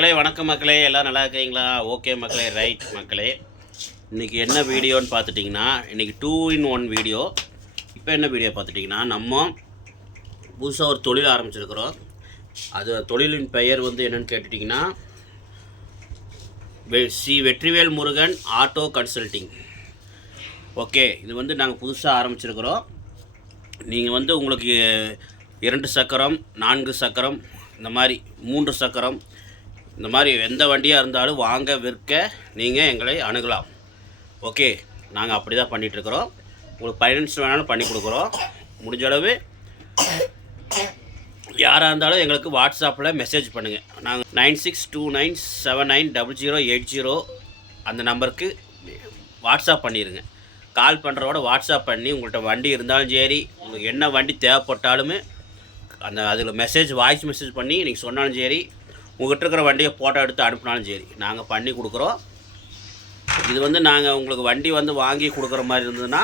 மக்களே வணக்கம் மக்களே. எல்லாம் நல்லா இருக்கீங்களா? ஓகே மக்களே ரைட் மக்களே. இன்றைக்கி என்ன வீடியோன்னு பார்த்துட்டிங்கன்னா இன்றைக்கி டூ இன் ஒன் வீடியோ. இப்போ என்ன வீடியோ பார்த்துட்டிங்கன்னா நம்ம புதுசாக ஒரு தொழில் ஆரம்பிச்சிருக்கிறோம். அது தொழிலின் பெயர் வந்து என்னன்னு கேட்டுட்டிங்கன்னா வெ- C Vetrivel Murugan auto consulting okay இது வந்து நாங்கள் புதுசாக ஆரம்பிச்சிருக்கிறோம். நீங்கள் வந்து உங்களுக்கு இரண்டு சக்கரம் நான்கு சக்கரம் இந்த மாதிரி மூன்று சக்கரம் இந்த மாதிரி எந்த வண்டியாக இருந்தாலும் வாங்க விற்க நீங்கள் எங்களை அணுகலாம். ஓகே நாங்கள் அப்படி தான் பண்ணிகிட்ருக்குறோம் உங்களுக்கு ஃபைனான்ஸ் வேணாலும் பண்ணி கொடுக்குறோம். முடிஞ்ச அளவு யாராக இருந்தாலும் எங்களுக்கு வாட்ஸ்அப்பில் மெசேஜ் பண்ணுங்கள் நாங்கள் nine six two nine seven nine double zero eight zero அந்த நம்பருக்கு வாட்ஸ்அப் பண்ணிடுங்க கால் பண்ணுறவோட வாட்ஸ்அப் பண்ணி உங்கள்கிட்ட வண்டி இருந்தாலும் சரி உங்களுக்கு என்ன வண்டி தேவைப்பட்டாலுமே அந்த அதில் மெசேஜ் வாய்ஸ் மெசேஜ் பண்ணி நீங்கள் சொன்னாலும் சரி உங்கள்கிட்ட இருக்கிற வண்டியை ஃபோட்டோ எடுத்து அனுப்பினாலும் சரி. நாங்கள் பண்ணி கொடுக்குறோம். இது வந்து நாங்கள் உங்களுக்கு வண்டி வந்து வாங்கி கொடுக்குற மாதிரி இருந்ததுன்னா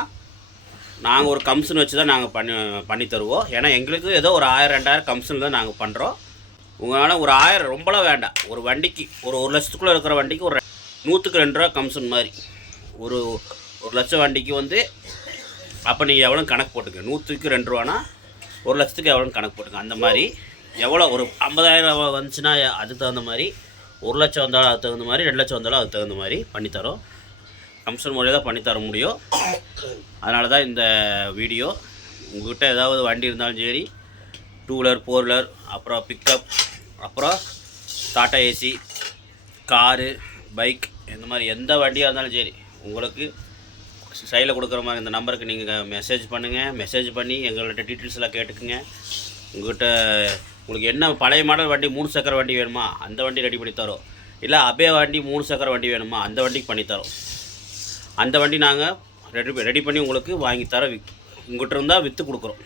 நாங்கள் ஒரு கமிஷன் வச்சு தான் நாங்கள் பண்ணி பண்ணி தருவோம். ஏன்னா எங்களுக்கு ஏதோ ஒரு ஆயிரம் ரெண்டாயிரம் கமிஷன் தான் நாங்கள் பண்ணுறோம் உங்களால் ஒரு ஆயிரம் ரொம்பலாம் வேண்டாம். ஒரு வண்டிக்கு ஒரு ஒரு லட்சத்துக்குள்ளே இருக்கிற வண்டிக்கு ஒரு நூற்றுக்கு ரெண்டு ரூபா கமிஷன் மாதிரி. ஒரு ஒரு லட்சம் வண்டிக்கு வந்து அப்போ நீங்கள் எவ்வளோ கணக்கு போட்டுக்க நூற்றுக்கு ரெண்டு ரூபானா ஒரு லட்சத்துக்கு எவ்வளோன்னு கணக்கு போட்டுக்க அந்த மாதிரி. எவ்வளோ ஒரு ஐம்பதாயிரம் வந்துச்சுன்னா அதுக்கு தகுந்த மாதிரி ஒரு லட்சம் வந்தாலும் அதுக்கு தகுந்த மாதிரி ரெண்டு லட்சம் வந்தாலும் அதுக்கு தகுந்த மாதிரி பண்ணித்தரோம். கமிஷன் முறையாக தான் பண்ணித்தர முடியும். அதனால தான் இந்த வீடியோ. உங்கள்கிட்ட ஏதாவது வண்டி இருந்தாலும் சரி டூ வீலர் ஃபோர் வீலர் அப்புறம் பிக்கப் அப்புறம் டாட்டா ஏசி காரு பைக் இந்த மாதிரி எந்த வண்டியாக இருந்தாலும் சரி உங்களுக்கு சைடில் கொடுக்குற மாதிரி இந்த நம்பருக்கு நீங்கள் மெசேஜ் பண்ணுங்கள் மெசேஜ் பண்ணி எங்கள்கிட்ட டீட்டெயில்ஸ் எல்லாம் கேட்டுக்குங்க. உங்கள்கிட்ட உங்களுக்கு என்ன பழைய மாடல் வண்டி மூணு சக்கர வண்டி வேணுமா? அந்த வண்டி ரெடி பண்ணி தரோம். இல்லை அபே வண்டி மூணு சக்கர வண்டி வேணுமா? அந்த வண்டிக்கு பண்ணித்தரோம் அந்த வண்டி நாங்கள் ரெடி ரெடி பண்ணி உங்களுக்கு வாங்கி தர விக் உங்கள்கிட்ட இருந்தால் விற்று கொடுக்குறோம்.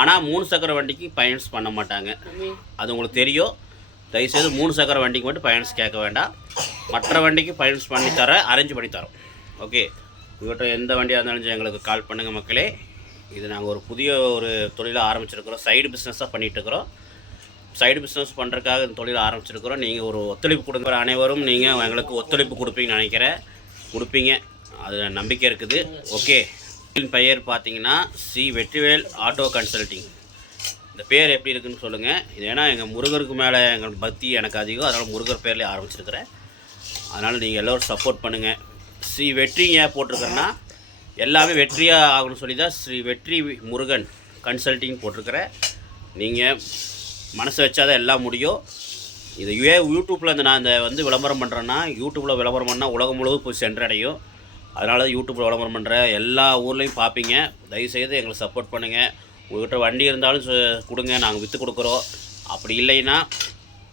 ஆனால் மூணு சக்கர வண்டிக்கு ஃபைனான்ஸ் பண்ண மாட்டாங்க. அது உங்களுக்கு தெரியும். தயவுசெய்து மூணு சக்கர வண்டிக்கு மட்டும் ஃபைனான்ஸ் கேட்க வேண்டாம். மற்ற வண்டிக்கு ஃபைனான்ஸ் பண்ணி தர அரேஞ்ச் பண்ணி தரோம். ஓகே உங்கள்கிட்ட எந்த வண்டியாக இருந்தாலும் சரி எங்களுக்கு கால் பண்ணுங்கள் மக்களே. இது நாங்கள் ஒரு புதிய ஒரு தொழிலை ஆரம்பிச்சிருக்கிறோம். சைடு பிஸ்னஸாக பண்ணிகிட்ருக்குறோம் சைடு பிஸ்னஸ் பண்ணுறதுக்காக இந்த தொழில் ஆரம்பிச்சிருக்கிறோம். நீங்கள் ஒரு ஒத்துழைப்பு கொடுக்குற அனைவரும் நீங்கள் எங்களுக்கு ஒத்துழைப்பு கொடுப்பீங்கன்னு நினைக்கிறேன். கொடுப்பீங்க. அது நம்பிக்கை இருக்குது. ஓகே. பெயர் பார்த்தீங்கன்னா சி. வெற்றிவேல் ஆட்டோ கன்சல்ட்டிங் இந்த பேர் எப்படி இருக்குன்னு சொல்லுங்கள் இது ஏன்னா எங்கள் முருகருக்கு மேலே எங்கள் பக்தி எனக்கு அதிகம். அதனால் முருகர் பேர்லேயே ஆரம்பிச்சிருக்கிறேன். அதனால் நீங்கள் எல்லோரும் சப்போர்ட் பண்ணுங்கள் ஸ்ரீ வெற்றிங்க ஏன் போட்டிருக்கிறேன்னா எல்லாமே வெற்றியாக ஆகணும்னு சொல்லி தான் ஸ்ரீ வெற்றி முருகன் கன்சல்ட்டிங் போட்டிருக்கிறேன். நீங்கள் மனசு வச்சாதான் எல்லாம் முடியும். இது ஏன் யூடியூப்பில் இந்த நான் இந்த வந்து விளம்பரம் பண்ணுறேன்னா யூடியூப்பில் விளம்பரம் பண்ணால் உலகம் முழுவதும் போய் சென்றடையும். அதனால தான் யூடியூப்பில் விளம்பரம் பண்ணுறேன் எல்லா ஊர்லேயும் பார்ப்பீங்க தயவுசெய்து எங்களுக்கு சப்போர்ட் பண்ணுங்கள் உங்கள்கிட்ட வண்டி இருந்தாலும் கொடுங்க. நாங்கள் விற்று கொடுக்குறோம். அப்படி இல்லைன்னா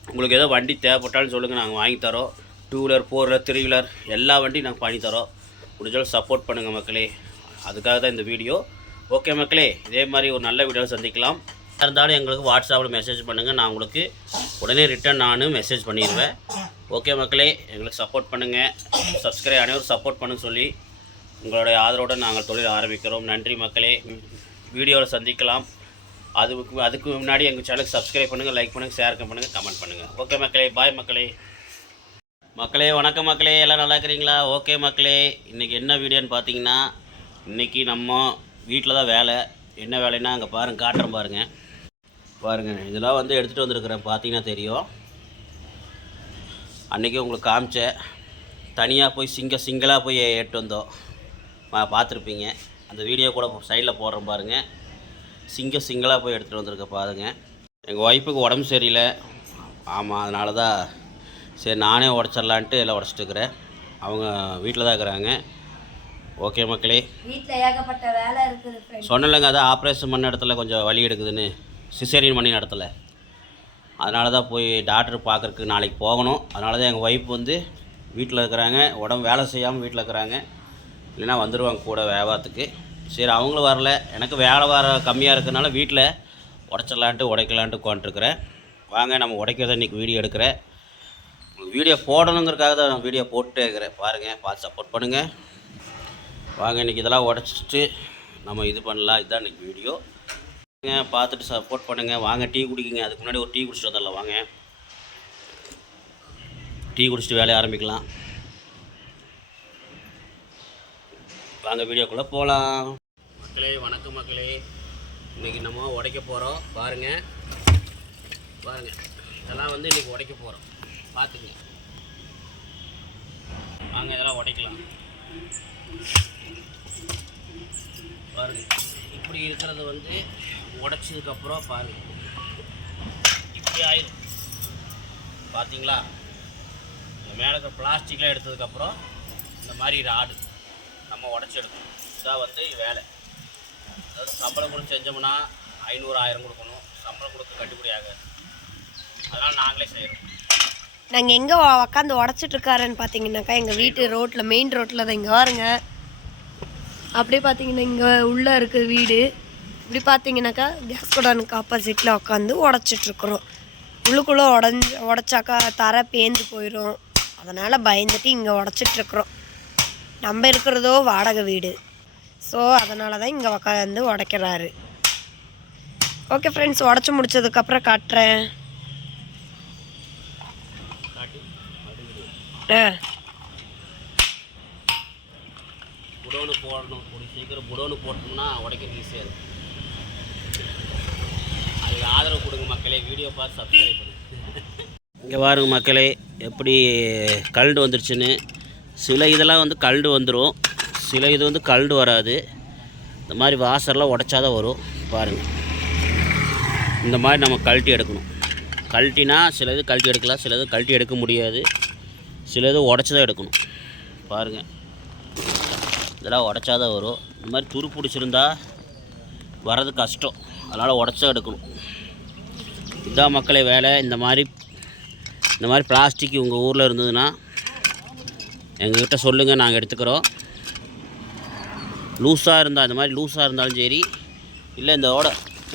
உங்களுக்கு ஏதோ வண்டி தேவைப்பட்டாலும் சொல்லுங்கள் நாங்கள் வாங்கி தரோம். Two wheeler four wheeler three wheeler எல்லா வண்டியும் நாங்கள் பண்ணி தரோம். முடிஞ்சாலும் சப்போர்ட் பண்ணுங்கள் மக்களே. அதுக்காக தான் இந்த வீடியோ ஓகே மக்களே இதே மாதிரி ஒரு நல்ல வீடியோவில் சந்திக்கலாம். இருந்தாலும் எங்களுக்கு வாட்ஸ்அப்பில் மெசேஜ் பண்ணுங்கள் நான் உங்களுக்கு உடனே ரிட்டர்ன் நான் மெசேஜ் பண்ணிடுவேன். ஓகே மக்களே எங்களுக்கு சப்போர்ட் பண்ணுங்கள் சப்ஸ்கிரைப் அனைவரும் சப்போர்ட் பண்ணுங்க சொல்லி உங்களுடைய ஆதரவோடு நாங்கள் தொழில் ஆரம்பிக்கிறோம். நன்றி மக்களே. வீடியோவில் சந்திக்கலாம். அதுக்கு அதுக்கு முன்னாடி எங்கள் சேனலுக்கு சப்ஸ்கிரைப் பண்ணுங்கள் லைக் பண்ணுங்கள் ஷேர் பண்ணுங்கள் கமெண்ட் பண்ணுங்கள் ஓகே மக்களே பாய் மக்களே. மக்களே வணக்கம் மக்களே. எல்லாம் நல்லா இருக்கிறீங்களா? ஓகே மக்களே. இன்றைக்கி என்ன வீடியோன்னு பார்த்தீங்கன்னா இன்றைக்கி நம்ம வீட்டில் தான் வேலை. என்ன வேலைன்னா அங்கே பாருங்க காட்டுறேன் பாருங்கள் பாருங்கள் இதெல்லாம் வந்து எடுத்துகிட்டு வந்திருக்கிறேன் பார்த்தீங்கன்னா தெரியும். அன்றைக்கி உங்களுக்கு காமிச்சேன். தனியாக போய் சிங்க சிங்கிளாக போய் எட்டு வந்தோம். பார்த்துருப்பீங்க அந்த வீடியோ கூட சைடில் போடுறேன் பாருங்கள் சிங்க சிங்கிளாக போய் எடுத்துகிட்டு வந்திருக்க பாருங்க. எங்கள் ஒய்ஃபுக்கு உடம்பு சரியில்லை. ஆமாம் அதனால தான் சரி நானே உடச்சிடலான்ட்டு எல்லாம் உடச்சிட்டு இருக்கிறேன். அவங்க வீட்டில் தான் இருக்கிறாங்க. ஓகே மக்களே. வீட்டில் ஏகப்பட்ட வேலை இருக்குது சொன்னலைங்க அதான் ஆப்ரேஷன் பண்ண இடத்துல கொஞ்சம் வலி எடுக்குதுன்னு. சிசேரியன் பண்ணி இடத்துல அதனால தான் போய் டாக்டர் பார்க்குறக்கு நாளைக்கு போகணும். அதனால தான் எங்கள் ஒய்ஃப் வந்து வீட்டில் இருக்கிறாங்க. உடம்பு வேலை செய்யாமல் வீட்டில் இருக்கிறாங்க. இல்லைன்னா வந்துடுவாங்க கூட வியாபாரத்துக்கு. சரி அவங்களும் வரல. எனக்கு வேலை வர கம்மியாக இருக்கிறனால வீட்டில் உடச்சிடலான்ட்டு உடைக்கலான்ட்டு உட்காந்துருக்குறேன். வாங்க நம்ம உடைக்கிறத இன்றைக்கி வீடியோ எடுக்கிறேன். வீடியோ போடணுங்கிறதுக்காக தான் நான் வீடியோ போட்டுட்டே இருக்கிறேன். பாருங்கள் பார்த்து சப்போர்ட் பண்ணுங்கள் வாங்க இன்றைக்கி இதெல்லாம் உடச்சிட்டு நம்ம இது பண்ணலாம். இதுதான் இன்றைக்கி வீடியோ பார்த்துட்டு சப்போர்ட் பண்ணுங்கள் வாங்க டீ குடிக்குங்க. அதுக்கு முன்னாடி ஒரு டீ குடிச்சிட்டு வந்துடலாம் வாங்க. டீ குடிச்சிட்டு வேலையை ஆரம்பிக்கலாம். வாங்க வீடியோக்குள்ளே போகலாம் மக்களே வணக்கம் மக்களே. இன்றைக்கி நம்ம உடைக்க போகிறோம் பாருங்கள் பாருங்கள் இதெல்லாம் வந்து இன்றைக்கி உடைக்க போகிறோம் பார்த்துக்குங்க வாங்க இதெல்லாம் உடைக்கலாம். பாருங்க. இப்படி இருக்கிறது வந்து உடைச்சதுக்கப்புறம் பாருங்க இப்படி ஆயிடும் பார்த்தீங்களா இந்த மேலே இருக்கிற பிளாஸ்டிக்லாம் எடுத்ததுக்கப்புறம் இந்த மாதிரி ராடு நம்ம உடச்சி எடுக்கணும். இதான் வந்து வேலை. அதாவது சம்பளம் கொடுத்து செஞ்சோம்னா ஐநூறு ஆயிரம் கொடுக்கணும். சம்பளம் கொடுத்து கட்டுப்படி ஆகாது. அதனால் நாங்களே செய்கிறோம் நாங்கள் எங்கே உக்காந்து உடச்சிட்டு இருக்காருன்னு பார்த்தீங்கன்னாக்கா எங்கள் வீட்டு ரோட்டில் மெயின் ரோட்டில் தான் இங்கே பாருங்க அப்படியே பார்த்தீங்கன்னா இங்கே உள்ளே இருக்குது வீடு. இப்படி பார்த்தீங்கன்னாக்கா கேஸ் குடானுக்கு ஆப்போசிட்டில் உட்காந்து உடச்சிட்ருக்குறோம். உள்ளுக்குள்ளே உடஞ்சி உடச்சாக்கா தரை பேந்து போயிடும் அதனால் பயந்துட்டு இங்கே உடச்சிட்ருக்குறோம். நம்ம இருக்கிறதோ வாடகை வீடு. ஸோ அதனால தான் இங்கே உட்காந்து உடைக்கிறாரு. ஓகே ஃப்ரெண்ட்ஸ் உடச்சி முடிச்சதுக்கப்புறம் காட்டுறேன். ஆ. போடணும். சீக்கிரம் போட்டோம்னா உடைக்கிறது ஈஸியாக இருக்கும் அதுக்கு ஆதரவு கொடுங்க மக்களே வீடியோ பார்த்து சப்ஸ்கிரைப் பண்ணுங்கள் இங்கே பாருங்கள் மக்களே எப்படி கல்டு வந்துருச்சுன்னு. சில இதெல்லாம் வந்து கல்டு வந்துடும் சில இது வந்து கல்டு வராது. இந்த மாதிரி வாசர்லாம் உடச்சாதான் வரும். பாருங்கள் இந்த மாதிரி நம்ம கழட்டி எடுக்கணும். கழட்டினா சில இது கழட்டி எடுக்கலாம் சில இது கழட்டி எடுக்க முடியாது. சில இது உடச்சி தான் எடுக்கணும். பாருங்கள் இதெல்லாம் உடச்சாதான் வரும். இந்த மாதிரி துரு பிடிச்சிருந்தா வர்றது கஷ்டம். அதனால் உடச்சா எடுக்கணும். இதான் மக்களை வேலை. இந்த மாதிரி இந்த மாதிரி பிளாஸ்டிக் உங்கள் ஊரில் இருந்ததுன்னா எங்ககிட்ட சொல்லுங்கள் நாங்கள் எடுத்துக்கிறோம். லூஸாக இருந்தால் இந்த மாதிரி லூஸாக இருந்தாலும் சரி இல்லை இந்த ஓட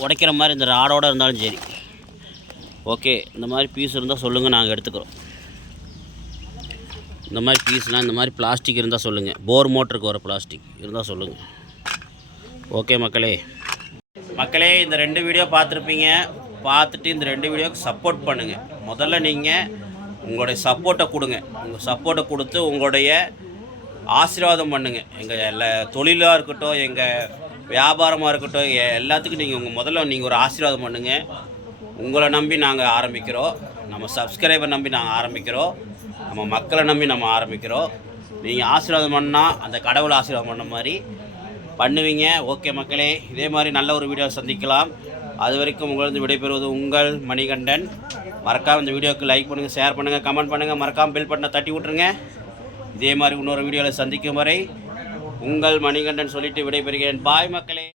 உடைக்கிற மாதிரி இந்த ராடோடு இருந்தாலும் சரி. ஓகே இந்த மாதிரி பீஸ் இருந்தால் சொல்லுங்கள் நாங்கள் எடுத்துக்கிறோம். இந்த மாதிரி பீஸ்னால் இந்த மாதிரி பிளாஸ்டிக் இருந்தால் சொல்லுங்கள் போர் மோட்டருக்கு வர பிளாஸ்டிக் இருந்தால் சொல்லுங்கள் ஓகே மக்களே. மக்களே இந்த ரெண்டு வீடியோ பார்த்துருப்பீங்க. பார்த்துட்டு இந்த ரெண்டு வீடியோக்கு சப்போர்ட் பண்ணுங்கள் முதல்ல நீங்கள் உங்களுடைய சப்போர்ட்டை கொடுங்க. உங்கள் சப்போர்ட்டை கொடுத்து உங்களுடைய ஆசீர்வாதம் பண்ணுங்கள் எங்கள் எல்லா தொழிலாக இருக்கட்டும் எங்கள் வியாபாரமாக இருக்கட்டும் எல்லாத்துக்கும் நீங்கள் உங்கள் முதல்ல நீங்கள் ஒரு ஆசீர்வாதம் பண்ணுங்கள் உங்களை நம்பி நாங்கள் ஆரம்பிக்கிறோம். நம்ம சப்ஸ்கிரைபர் நம்பி நாங்கள் ஆரம்பிக்கிறோம். நம்ம மக்களை நம்பி நம்ம ஆரம்பிக்கிறோம். நீங்கள் ஆசீர்வாதம் பண்ணால் அந்த கடவுளை ஆசீர்வாதம் பண்ண மாதிரி பண்ணுவீங்க. ஓகே மக்களே இதே மாதிரி நல்ல ஒரு வீடியோ சந்திக்கலாம். அது வரைக்கும் உங்களது விடைபெறுவது உங்கள் மணிகண்டன். மறக்காமல் இந்த வீடியோக்கு லைக் பண்ணுங்கள் ஷேர் பண்ணுங்கள் கமெண்ட் பண்ணுங்கள் மறக்காமல் பில் பட்டனை தட்டி விட்ருங்க இதே மாதிரி இன்னொரு வீடியோவில் சந்திக்கும் வரை உங்கள் மணிகண்டன் சொல்லிட்டு விடைபெறுகிறேன். பாய் மக்களே.